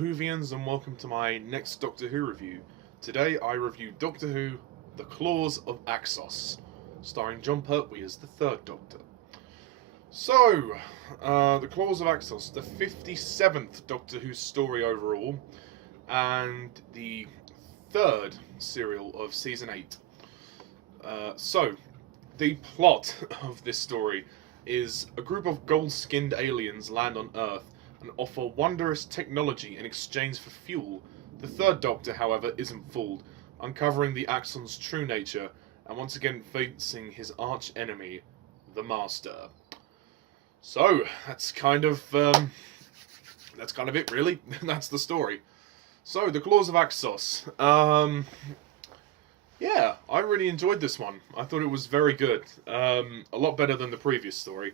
Whovians, and welcome to my next Doctor Who review. Today I review Doctor Who The Claws of Axos, starring John Pertwee as the third Doctor. So, The Claws of Axos, the 57th Doctor Who story overall, and the third serial of Season 8. So, the plot of this story is a group of gold-skinned aliens land on Earth and offer wondrous technology in exchange for fuel. The third Doctor, however, isn't fooled, uncovering the Axon's true nature and once again facing his arch enemy, the Master. So that's kind of it, really. That's the story. So, The Claws of Axos. Yeah, I really enjoyed this one. I thought it was very good. A lot better than the previous story.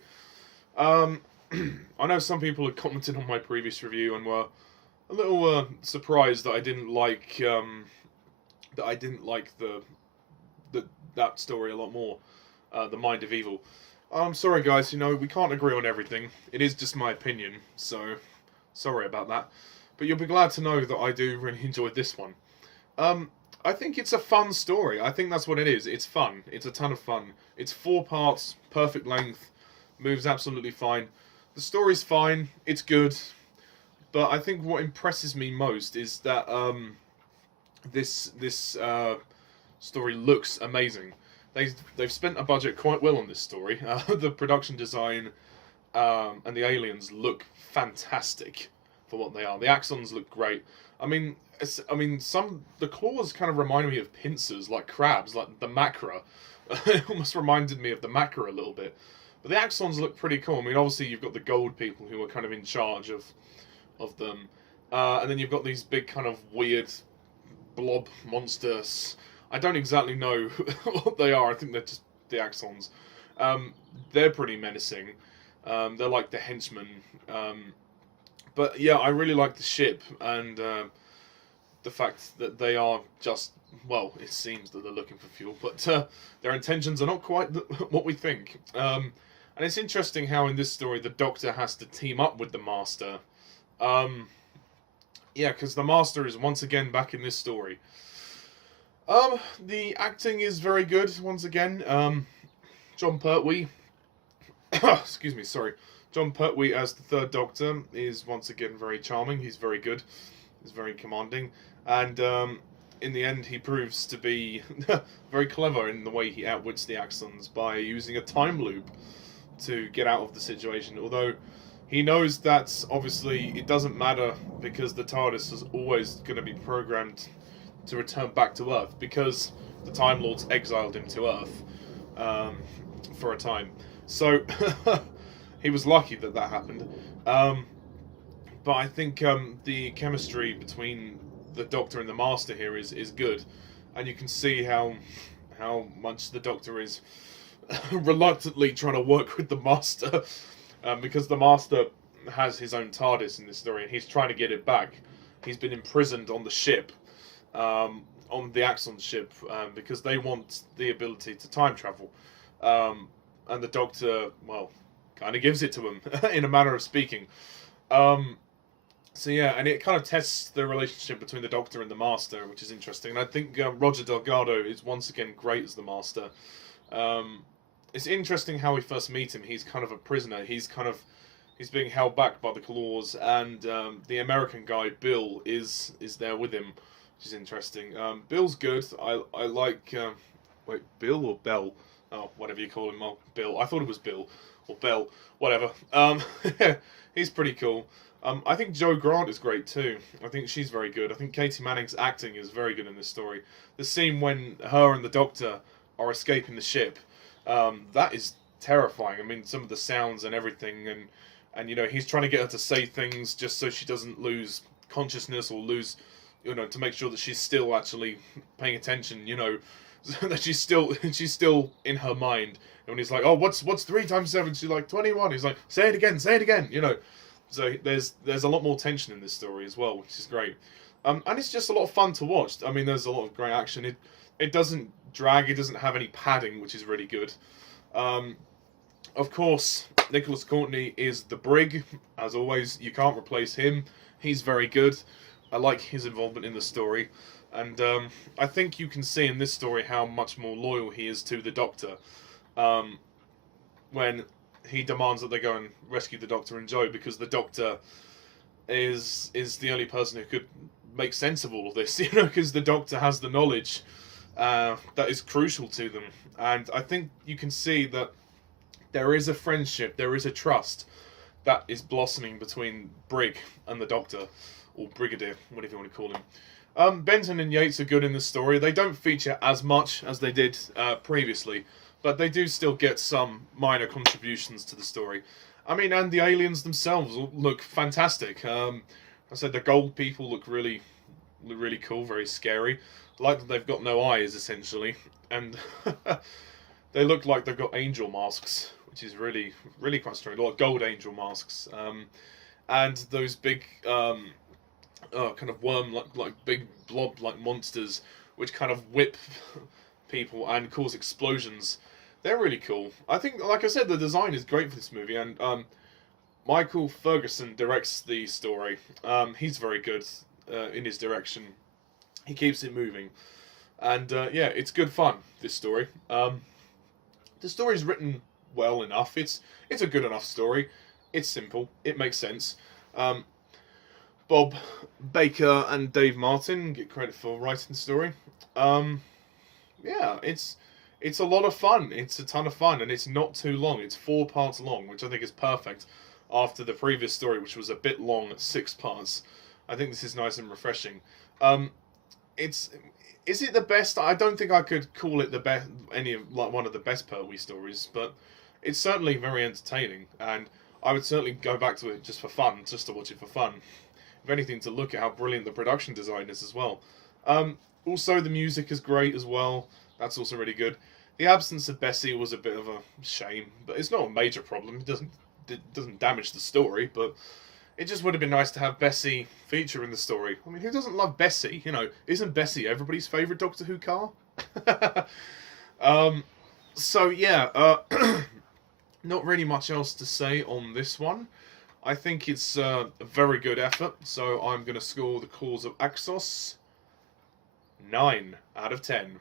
I know some people had commented on my previous review and were a little surprised that I didn't like that story a lot more, The Mind of Evil. I'm sorry, guys. We can't agree on everything. It is just my opinion, so sorry about that. But you'll be glad to know that I do really enjoy this one. I think it's a fun story. I think that's what it is. It's fun. It's a ton of fun. It's 4 parts, perfect length, moves absolutely fine. The story's fine, it's good, but I think what impresses me most is that this story looks amazing. They've spent a budget quite well on this story. The production design and the aliens look fantastic for what they are. The Axons look great. The claws kind of remind me of pincers, like crabs, like the macra. It almost reminded me of the macra a little bit. But the Axons look pretty cool. Obviously you've got the gold people who are kind of in charge of them. And then you've got these big kind of weird blob monsters. I don't exactly know what they are. I think they're just the Axons. They're pretty menacing. They're like the henchmen. But yeah, I really like the ship and the fact that they are just, well, it seems that they're looking for fuel, but their intentions are not quite what we think. And it's interesting how in this story the Doctor has to team up with the Master. Yeah, because the Master is once again back in this story. The acting is very good, once again. John Pertwee, excuse me, sorry. John Pertwee as the third Doctor is once again very charming. He's very good. He's very commanding. And in the end, he proves to be very clever in the way he outwits the Axons by using a time loop to get out of the situation. Although he knows that obviously it doesn't matter because the TARDIS is always going to be programmed to return back to Earth because the Time Lords exiled him to Earth for a time. So he was lucky that happened. But I think the chemistry between the Doctor and the Master here is good, and you can see how much the Doctor is reluctantly trying to work with the Master, because the Master has his own TARDIS in this story, and he's trying to get it back. He's been imprisoned on the ship, on the Axon ship, because they want the ability to time travel, and the Doctor, well, kind of gives it to him in a manner of speaking. So yeah, and it kind of tests the relationship between the Doctor and the Master, which is interesting. And I think Roger Delgado is once again great as the Master. It's interesting how we first meet him. He's kind of a prisoner. He's being held back by the claws, and the American guy Bill is there with him, which is interesting. Bill's good. I like wait, Bill or Bell? Oh, whatever you call him. Oh, Bill. I thought it was Bill or Bell. Whatever. He's pretty cool. I think Jo Grant is great too. I think she's very good. I think Katy Manning's acting is very good in this story. The scene when her and the Doctor are escaping the ship, that is terrifying. Some of the sounds and everything, and he's trying to get her to say things just so she doesn't lose consciousness or lose, to make sure that she's still actually paying attention, that she's still in her mind. And when he's like, oh, what's 3 times 7? She's like, 21. He's like, say it again, So there's a lot more tension in this story as well, which is great. And it's just a lot of fun to watch. There's a lot of great action. It doesn't drag. It doesn't have any padding, which is really good. Of course, Nicholas Courtney is the Brig. As always, you can't replace him. He's very good. I like his involvement in the story. And I think you can see in this story how much more loyal he is to the Doctor. Um, when he demands that they go and rescue the Doctor and Joe, because the Doctor is the only person who could make sense of all of this, you know, because the Doctor has the knowledge that is crucial to them. And I think you can see that there is a friendship, there is a trust that is blossoming between Brig and the Doctor, or Brigadier, whatever you want to call him. Benton and Yates are good in the story. They don't feature as much as they did previously, but they do still get some minor contributions to the story. I mean, and the aliens themselves look fantastic. I said the gold people look really cool, very scary. Like that they've got no eyes, essentially. And they look like they've got angel masks, which is really quite strange. Like gold angel masks. And those big, kind of worm, like big blob-like monsters, which kind of whip people and cause explosions. They're really cool. I think, like I said, the design is great for this movie, and Michael Ferguson directs the story. He's very good in his direction. He keeps it moving. And, yeah, it's good fun, this story. The story's written well enough. It's a good enough story. It's simple. It makes sense. Bob Baker and Dave Martin get credit for writing the story. Yeah, it's a lot of fun. It's a ton of fun, and it's not too long. It's 4 parts long, which I think is perfect after the previous story, which was a bit long at 6 parts. I think this is nice and refreshing. Is it the best? I don't think I could call it the best, one of the best Pertwee stories, but it's certainly very entertaining, and I would certainly go back to it just for fun, just to watch it for fun. If anything, to look at how brilliant the production design is as well. Also, the music is great as well. That's also really good. The absence of Bessie was a bit of a shame, but it's not a major problem. It doesn't damage the story, but it just would have been nice to have Bessie feature in the story. I mean, who doesn't love Bessie? You know, isn't Bessie everybody's favourite Doctor Who car? So yeah, not really much else to say on this one. I think it's a very good effort, so I'm going to score The Claws of Axos 9 out of 10.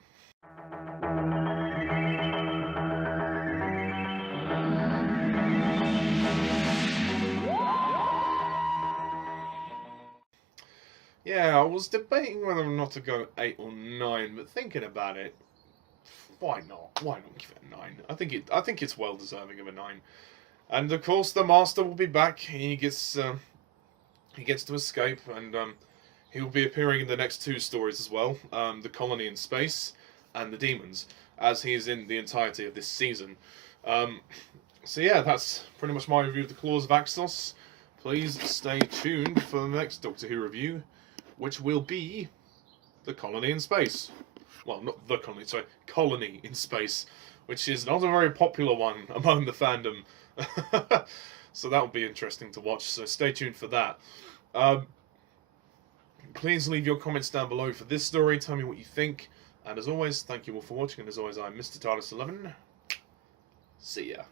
Yeah, I was debating whether or not to go 8 or 9, but thinking about it, why not? Why not give it a 9? I think it's well deserving of a 9. And of course, the Master will be back. He gets to escape, and he will be appearing in the next 2 stories as well, the Colony in Space and the Demons, as he is in the entirety of this season. So yeah, that's pretty much my review of The Claws of Axos. Please stay tuned for the next Doctor Who review, which will be the Colony in Space. Well, not the Colony, sorry, Colony in Space, which is not a very popular one among the fandom. So that will be interesting to watch, so stay tuned for that. Please leave your comments down below for this story, tell me what you think, and as always, thank you all for watching, and as always, I'm Mr. TARDIS11. See ya.